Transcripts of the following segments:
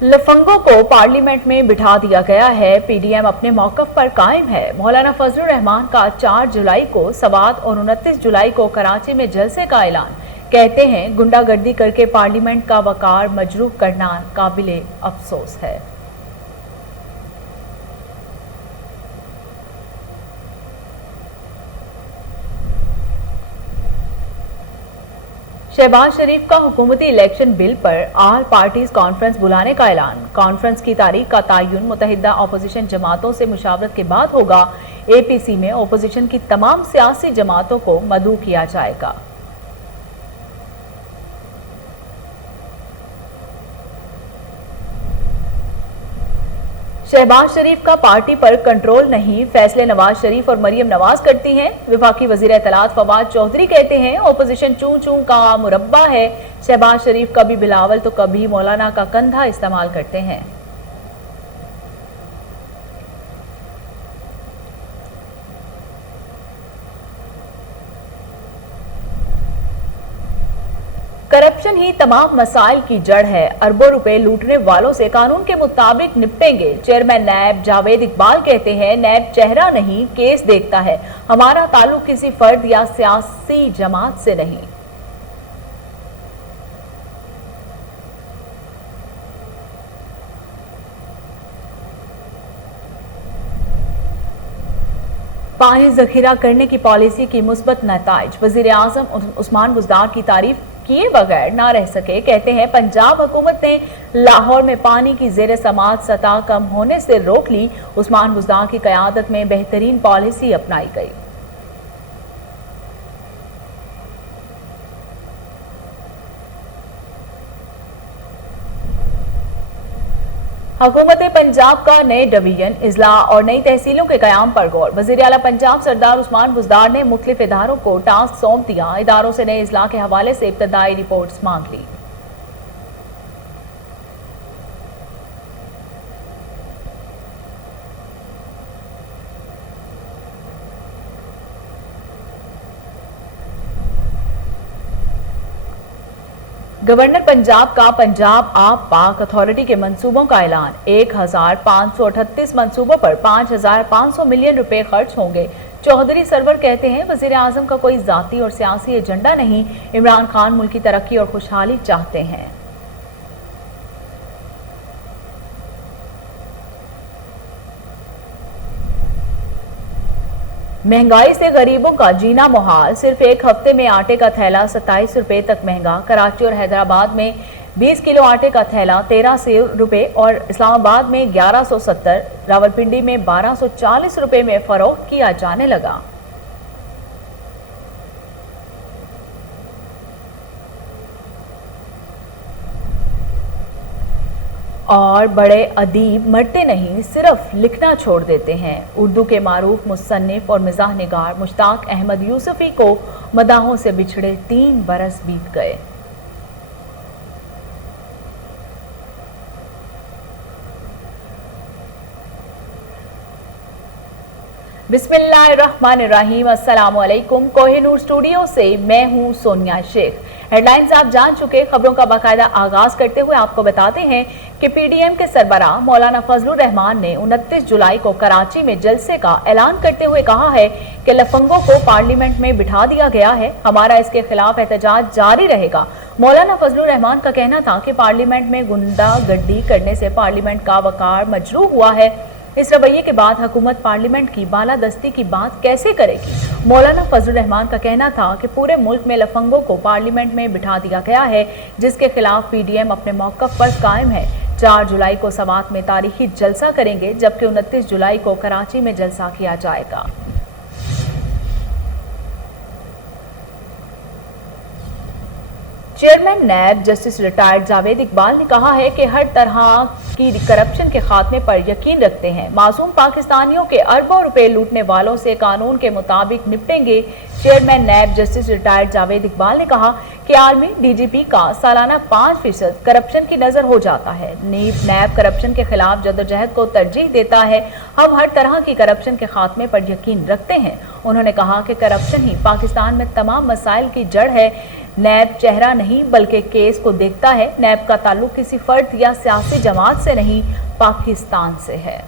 लफंगों को पार्लियामेंट में बिठा दिया गया है, पीडीएम अपने मौक़िफ़ पर कायम है। मौलाना फजलुर रहमान का 4 जुलाई को सवात और 29 जुलाई को कराची में जलसे का ऐलान। कहते हैं गुंडागर्दी करके पार्लियामेंट का वकार मजरूह करना काबिले अफसोस है। शहबाज शरीफ का हुकूमती इलेक्शन बिल पर आल पार्टीज कॉन्फ्रेंस बुलाने का ऐलान। कॉन्फ्रेंस की तारीख का तयन मुतहिदा अपोजिशन जमातों से मुशावरत के बाद होगा। एपीसी में अपोजिशन की तमाम सियासी जमातों को मदऊ किया जाएगा। शहबाज शरीफ का पार्टी पर कंट्रोल नहीं, फैसले नवाज शरीफ और मरियम नवाज करती हैं। वफाकी वजीर इत्तलात फवाद चौधरी कहते हैं अपोजिशन चूं चूं का मुरब्बा है। शहबाज शरीफ कभी बिलावल तो कभी मौलाना का कंधा इस्तेमाल करते हैं। करप्शन ही तमाम मसाइल की जड़ है। अरबों रुपए लूटने वालों से कानून के मुताबिक निपटेंगे। चेयरमैन नैब जावेद इकबाल कहते हैं नैब चेहरा नहीं केस देखता है, हमारा ताल्लुक किसी फर्द या सियासी जमात से नहीं। पानी जखीरा करने की पॉलिसी की मुस्बत नताइज। वजीर आजम उस्मान बुज़दार की तारीफ किए बगैर ना रह सके। कहते हैं पंजाब हुकूमत ने लाहौर में पानी की ज़ेर समात सतह कम होने से रोक ली। उस्मान बुज़दार की क़यादत में बेहतरीन पॉलिसी अपनाई गई। हुकूमत पंजाब का नए डिवीजन इजला और नई तहसीलों के कयाम पर गौर। वज़ीर आला पंजाब सरदार उस्मान बुज़दार ने मुख्तलिफ इदारों को टास्क सौंप दिया। इदारों से नए इजला के हवाले से इब्तदाई रिपोर्ट्स मांग ली। गवर्नर पंजाब का पंजाब आप पाक अथॉरिटी के मंसूबों का ऐलान। 1538 मंसूबों पर 5500 मिलियन रुपए खर्च होंगे। चौधरी सरवर कहते हैं वजीर आजम का कोई जाती और सियासी एजेंडा नहीं, इमरान खान मुल्क की तरक्की और खुशहाली चाहते हैं। महंगाई से गरीबों का जीना मुहाल। सिर्फ एक हफ्ते में आटे का थैला 27 रुपए तक महंगा। कराची और हैदराबाद में 20 किलो आटे का थैला 1300 रुपए और इस्लामाबाद में 1170, रावलपिंडी में 1240 रुपए में फरोख्त किया जाने लगा। और बड़े अदीब मरते नहीं, सिर्फ लिखना छोड़ देते हैं। उर्दू के मारूफ मुसन्निफ और मिजाह निगार मुश्ताक अहमद यूसुफी को मदाहों से बिछड़े 3 बरस बीत गए। बिस्मिल्लाहिर्रहमानिर्रहीम। अस्सलामुअलैकुम। कोहिनूर स्टूडियो से मैं हूं सोनिया शेख। हेडलाइंस आप जान चुके। खबरों का बाकायदा आगाज करते हुए आपको बताते हैं कि पीडीएम के सरबराह मौलाना फजलुर रहमान ने 29 जुलाई को कराची में जलसे का ऐलान करते हुए कहा है कि लफंगों को पार्लियामेंट में बिठा दिया गया है, हमारा इसके खिलाफ एहतजाज जारी रहेगा। मौलाना फजलुर रहमान का कहना था कि पार्लियामेंट में गुंडागर्दी करने से पार्लियामेंट का वकार मजरूह हुआ है। इस रवैये के बाद हुकूमत पार्लियामेंट की बालादस्ती की बात कैसे करेगी। मौलाना फजलुर रहमान का कहना था कि पूरे मुल्क में लफंगों को पार्लियामेंट में बिठा दिया गया है, जिसके खिलाफ पीडीएम अपने मौक़िफ़ पर कायम है। 4 जुलाई को सवात में तारीखी जलसा करेंगे, जबकि 29 जुलाई को कराची में जलसा किया जाएगा। Chairman NAB justice retired Javed Iqbal ने कहा है कि हर तरह की करप्शन के खात्मे पर यकीन रखते हैं। मासूम पाकिस्तानियों के अरबों रुपए लूटने वालों से कानून के मुताबिक निपटेंगे। Chairman NAB justice retired Javed Iqbal ने कहा कि आर्मी डीजीपी का सालाना 5% करप्शन की नजर हो जाता है। नैब करप्शन के खिलाफ जद्दोजहद को तरजीह देता है। हम हर तरह की करप्शन के खात्मे पर यकीन रखते हैं। उन्होंने कहा कि करप्शन ही पाकिस्तान में तमाम मसाइल की जड़ है। नैब चेहरा नहीं बल्कि केस को देखता है। नैब का ताल्लुक किसी फर्द या सियासी जमात से नहीं, पाकिस्तान से है।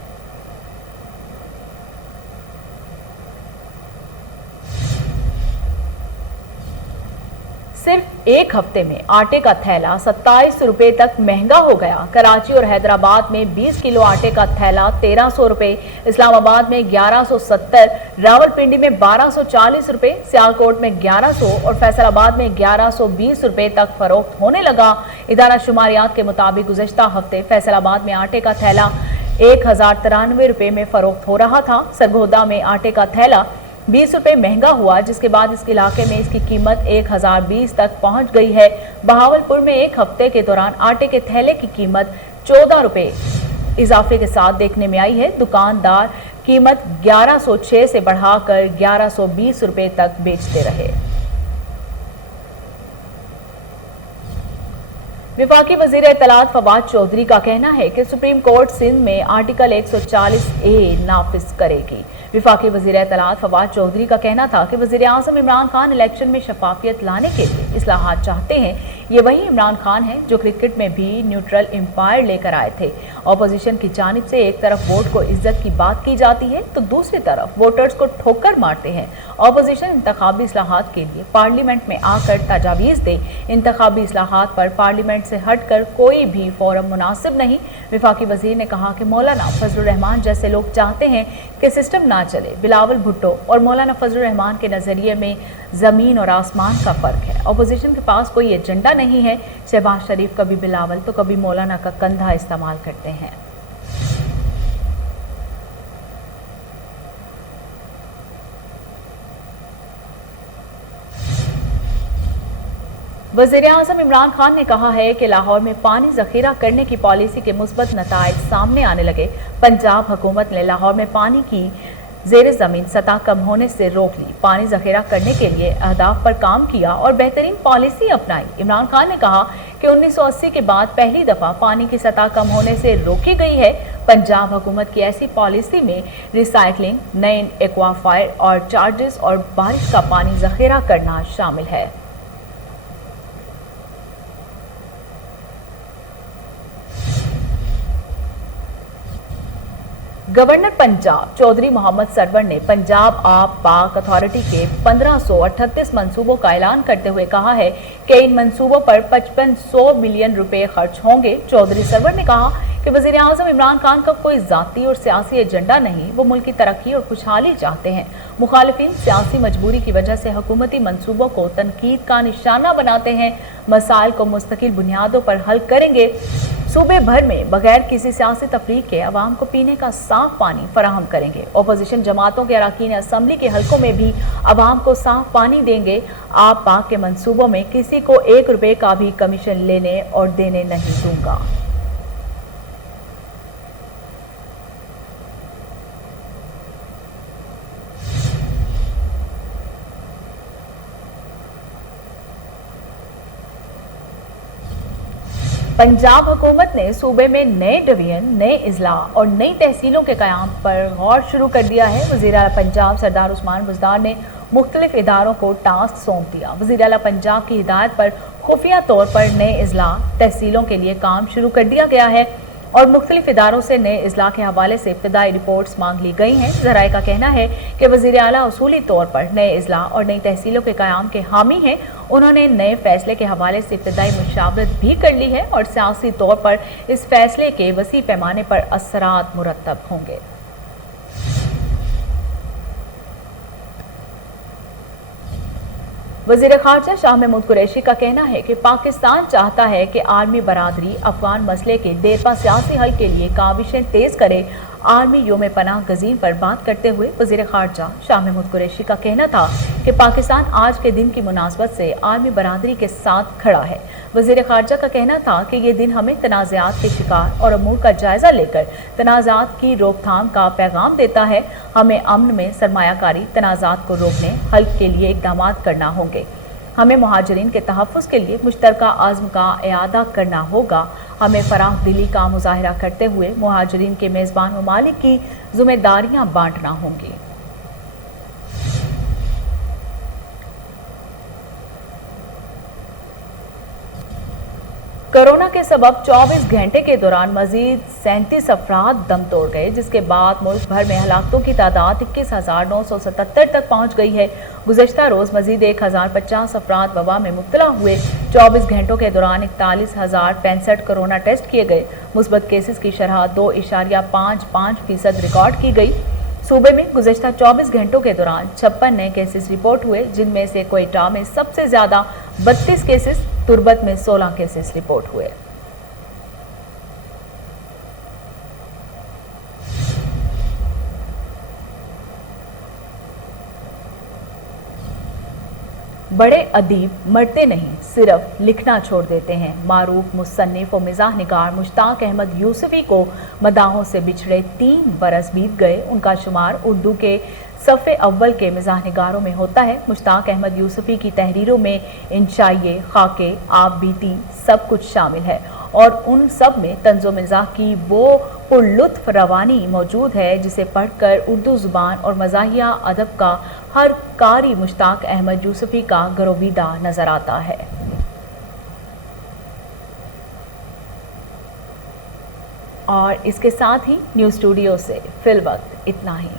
सिर्फ एक हफ्ते में आटे का थैला 27 रुपए तक महंगा हो गया। कराची और हैदराबाद में 20 किलो आटे का थैला 1300 रुपए, इस्लामाबाद में 1170, रावलपिंडी में 1240 रुपए, सियालकोट में 1100 और फैसलाबाद में 1120 रुपए तक फरोख्त होने लगा। इदारा शुमारियात के मुताबिक गुज़श्ता हफ्ते फैसलाबाद में आटे का थैला 1093 रुपए में फरोख्त हो रहा था। सरगोदा में आटे का थैला 20 रुपए महंगा हुआ, जिसके बाद इस इलाके में इसकी कीमत 1020 तक पहुंच गई है। बहावलपुर में एक हफ्ते के दौरान आटे के थैले की कीमत 14 रुपए इजाफे के साथ देखने में आई है। दुकानदार कीमत 1106 से बढ़ाकर 1120 रुपए तक बेचते रहे। विफाकी वजीर इत्तलात फवाद चौधरी का कहना है कि सुप्रीम कोर्ट सिंध में आर्टिकल 140A नाफिज करेगी। विफाकी वजीर इत्तलात फवाद चौधरी का कहना था कि वजीर आज़म इमरान खान इलेक्शन में शफाफियत लाने के लिए इस्लाहात चाहते हैं। ये वही इमरान खान है जो क्रिकेट में भी न्यूट्रल एम्पायर लेकर आए थे। अपोजिशन की जानिब से एक तरफ वोट को इज्जत की बात की जाती है तो दूसरी तरफ वोटर्स को ठोकर मारते हैं। अपोजिशन इंतखाबी इस्लाहात के लिए पार्लियामेंट में आकर तजावीज़ दे। इंतखाबी इस्लाहात पर पार्लियामेंट से हटकर कोई भी फोरम मुनासिब नहीं। विफाकी वजीर ने कहा कि मौलाना फजलुर रहमान जैसे लोग चाहते हैं कि सिस्टम ना चले। बिलावल भुट्टो और मौलाना फजलुर रहमान के नजरिए में जमीन और आसमान का फर्क है। अपोजिशन के पास कोई एजेंडा नहीं है। शहबाज शरीफ कभी बिलावल तो कभी मौलाना का कंधा इस्तेमाल करते हैं। वज़ीर आज़म इमरान खान ने कहा है कि लाहौर में पानी जखीरा करने की पॉलिसी के मुस्बत नताइज सामने आने लगे। पंजाब हुकूमत ने लाहौर में पानी की ज़ेर ज़मीन सतह कम होने से रोक ली, पानी जखीरा करने के लिए अहदाफ पर काम किया और बेहतरीन पॉलिसी अपनाई। इमरान खान ने कहा कि 1980 के बाद पहली दफ़ा पानी की सतह कम होने से रोकी गई है। पंजाब हुकूमत की ऐसी पॉलिसी में रिसाइकलिंग, नए एक्वाफायर और चार्जेस और बारिश का पानी जखीरा करना शामिल है। गवर्नर पंजाब चौधरी मोहम्मद सरवर ने पंजाब आप पाक अथॉरिटी के 1538 मंसूबों का ऐलान करते हुए कहा है कि इन मंसूबों पर 5500 मिलियन रुपए खर्च होंगे। चौधरी सरवर ने कहा कि वज़ीर आज़म इमरान खान का कोई ज़ाती और सियासी एजेंडा नहीं, वो मुल्क की तरक्की और खुशहाली चाहते हैं। मुखालिफिन सियासी मजबूरी की वजह से हुकूमती मंसूबों को तनकीद का निशाना बनाते हैं। मसाइल को मुस्तकिल बुनियादों पर हल करेंगे। सूबे भर में बगैर किसी सियासी तफरीक के अवाम को पीने का साफ पानी फराहम करेंगे। अपोजिशन जमातों के अरकान असम्बली के हलकों में भी अवाम को साफ पानी देंगे। आप पाक के मंसूबों में किसी को 1 रुपए का भी कमीशन लेने और देने नहीं दूंगा। पंजाब हुकूमत ने सूबे में नए डिवीजन, नए इजला और नई तहसीलों के क़याम पर गौर शुरू कर दिया है। वज़ीर आला पंजाब सरदार उस्मान बुज़दार ने मुख्तलिफ इदारों को टास्क सौंप दिया। वज़ीर आला पंजाब की हिदायत पर खुफिया तौर पर नए इजला, तहसीलों के लिए काम शुरू कर दिया गया है और मुख्तलिफ इदारों से नए इजला के हवाले से इब्तदाई रिपोर्ट्स मांग ली गई हैं। ज़राए का कहना है कि वज़ीर आला उसूली तौर पर नए इजला और नई तहसीलों के क़याम के हामी हैं। उन्होंने नए फैसले के हवाले से इब्तदाई मुशावरत भी कर ली है और सियासी तौर पर इस फैसले के वसी पैमाने पर असरात मुरत्तब होंगे। वज़ीर ख़ारजा शाह महमूद कुरैशी का कहना है कि पाकिस्तान चाहता है कि आर्मी बरादरी अफगान मसले के देरपा सियासी हल के लिए काविशें तेज करे। आर्मी योम पनाह गजीन पर बात करते हुए वज़ीर ख़ारजा शाह महमूद कुरैशी का कहना था कि पाकिस्तान आज के दिन की मुनासबत से आर्मी बरादरी के साथ खड़ा है। वज़ीर ख़ारजा का कहना था कि ये दिन हमें तनाज़ात के शिकार और अमूर का जायज़ा लेकर तनाज़ात की रोकथाम का पैगाम देता है। हमें अमन में सरमायाकारी तनाज़ात को रोकने हल के लिए इक़दाम करना होंगे। हमें मुहाजिरीन के तहफ़्फ़ुज़ के लिए मुश्तरका आज़्म का इआदा करना होगा। हमें फराख दिली का मुज़ाहिरा करते हुए मुहाजिरीन के मेज़बान ममालिक की ज़िम्मेदारियाँ बांटना होंगी। कोरोना के सबब 24 घंटे के दौरान मजीद 37 अफराद दम तोड़ गए, जिसके बाद मुल्क भर में हलाकतों की तादाद 21,977 तक पहुंच गई है। गुज़श्ता रोज़ मजीद 1,050 अफराद वबा में मुब्तला हुए। 24 घंटों के दौरान 41,065 कोरोना टेस्ट किए गए। मुस्बत केसेस की शरह 2.55% रिकॉर्ड की गई। सूबे में गुज़श्ता 24 घंटों के दौरान 56 नए केसेस रिपोर्ट हुए, जिनमें से क्वेटा में सबसे ज़्यादा 32 केसेस, तुर्बत में 16 केसेस रिपोर्ट हुए। बड़े अदीब मरते नहीं, सिर्फ लिखना छोड़ देते हैं। मारूफ मुसन्निफ और मिजाह निगार मुश्ताक अहमद यूसुफी को मदाहों से बिछड़े 3 बरस बीत गए। उनका शुमार उर्दू के सफ़े अव्वल के मिजाह निगारों में होता है। मुश्ताक अहमद यूसुफी की तहरीरों में इंशाइए, खाके, आप बीती सब कुछ शामिल है और उन सब में तंज़ो मिजाह की वो पुरलुत्फ रवानी मौजूद है जिसे पढ़कर उर्दू ज़ुबान और मज़ाहिया अदब का हर कारी मुश्ताक अहमद यूसुफी का गरोविदा नजर आता है। और इसके साथ ही न्यूज़ स्टूडियो से फिल वक्त इतना ही।